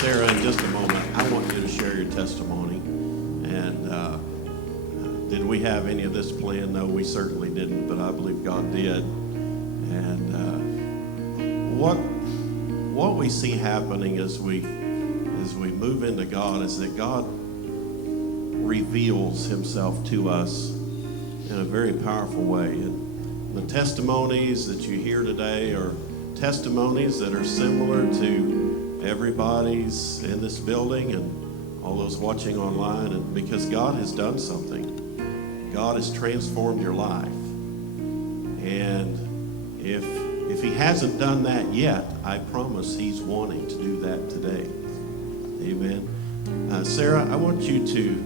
Sara, in just a moment, I want you to share your testimony. And did we have any of this planned? No, we certainly didn't, but I believe God did. And what we see happening as we move into God is that God reveals himself to us in a very powerful way. And the testimonies that you hear today are testimonies that are similar to everybody's in this building and all those watching online, and because God has done something. God has transformed your life. And if he hasn't done that yet, I promise he's wanting to do that today. Amen. Sara, I want you to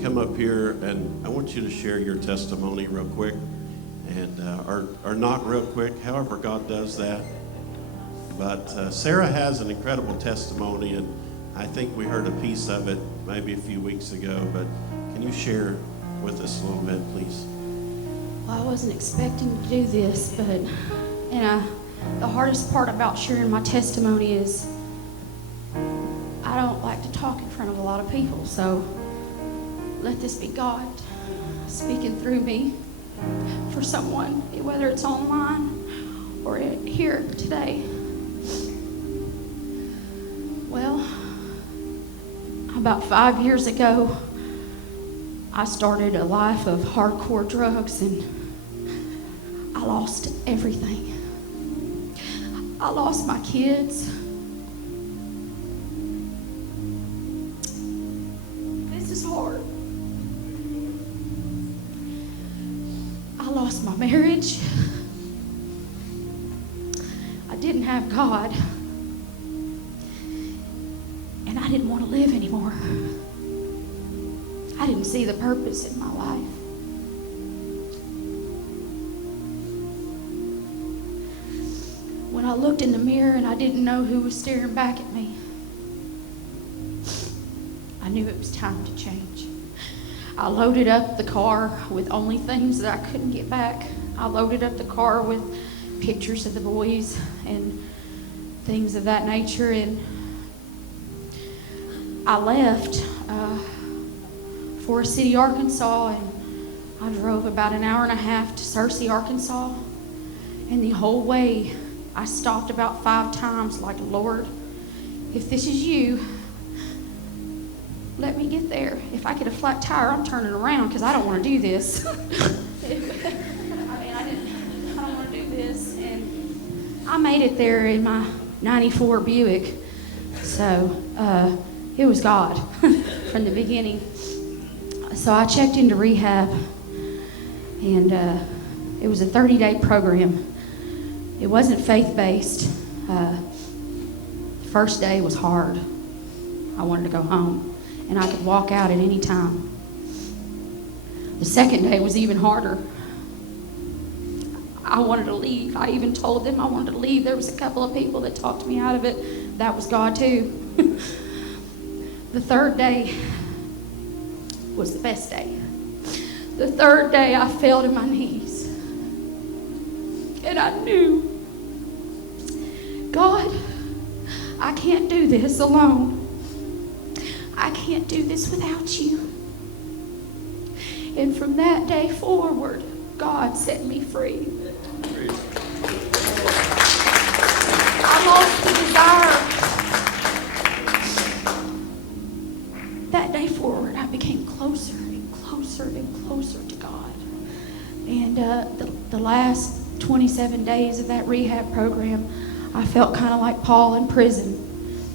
come up here, and I want you to share your testimony real quick, and or not real quick, however God does that. But Sara has an incredible testimony, and I think we heard a piece of it maybe a few weeks ago, but can you share with us a little bit, please? Well, I wasn't expecting to do this, but the hardest part about sharing my testimony is I don't like to talk in front of a lot of people, so let this be God speaking through me for someone, whether it's online or here today. Well, about 5 years ago, I started a life of hardcore drugs, and I lost everything. I lost my kids. This is hard. I lost my marriage. I didn't have God. And I didn't want to live anymore. I didn't see the purpose in my life. When I looked in the mirror and I didn't know who was staring back at me, I knew it was time to change. I loaded up the car with only things that I couldn't get back. I loaded up the car with pictures of the boys and things of that nature, and I left Forest City, Arkansas, and I drove about an hour and a half to Searcy, Arkansas, and the whole way I stopped about 5 times like, Lord, if this is you, let me get there. If I get a flat tire, I'm turning around because I don't want to do this. I don't want to do this. And I made it there in my 94 Buick. So it was God from the beginning. So I checked into rehab, and it was a 30-day program. It wasn't faith-based. The first day was hard. I wanted to go home, and I could walk out at any time. The second day was even harder. I wanted to leave. I even told them I wanted to leave. There was a couple of people that talked me out of it. That was God too. The third day was the best day. The third day I fell to my knees, and I knew, God, I can't do this alone. I can't do this without you. And from that day forward, God set me free. I lost the desire. That day forward, I became closer and closer and closer to God. And the last 27 days of that rehab program, I felt kind of like Paul in prison.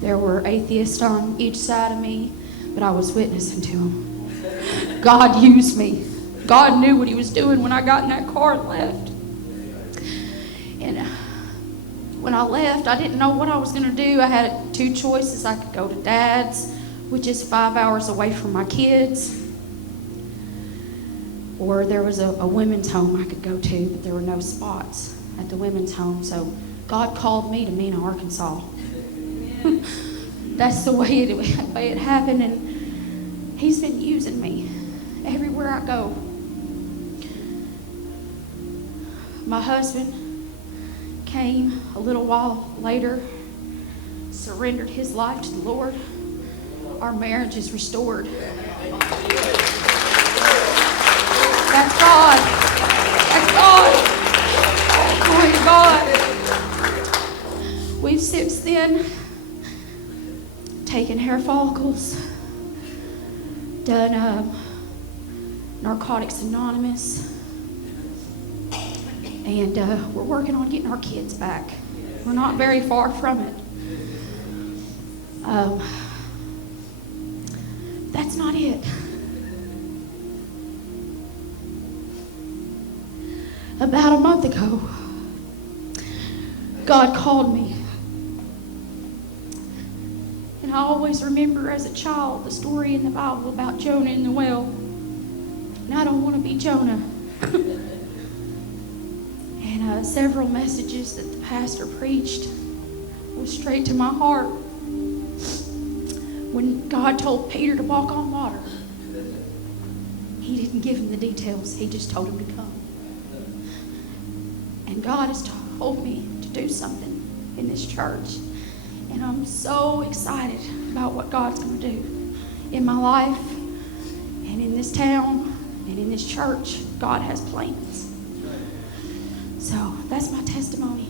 There were atheists on each side of me, but I was witnessing to them. God used me. God knew what he was doing when I got in that car and left. And when I left, I didn't know what I was going to do. I had 2 choices. I could go to Dad's, which is 5 hours away from my kids, or there was a women's home I could go to, but there were no spots at the women's home. So God called me to Mena, Arkansas. That's the way it happened, and he's been using me everywhere I go. My husband came a little while later, surrendered his life to the Lord, our marriage is restored. That's God. That's God. Glory to God. We've since then taken hair follicles, done Narcotics Anonymous, and we're working on getting our kids back. We're not very far from it. That's not it. About a month ago, God called me. And I always remember as a child the story in the Bible about Jonah in the well. And I don't want to be Jonah. And several messages that the pastor preached was straight to my heart. When God told Peter to walk on water, he didn't give him the details. He just told him to come. And God has told me to do something in this church. And I'm so excited about what God's going to do in my life and in this town and in this church. God has plans. So that's my testimony.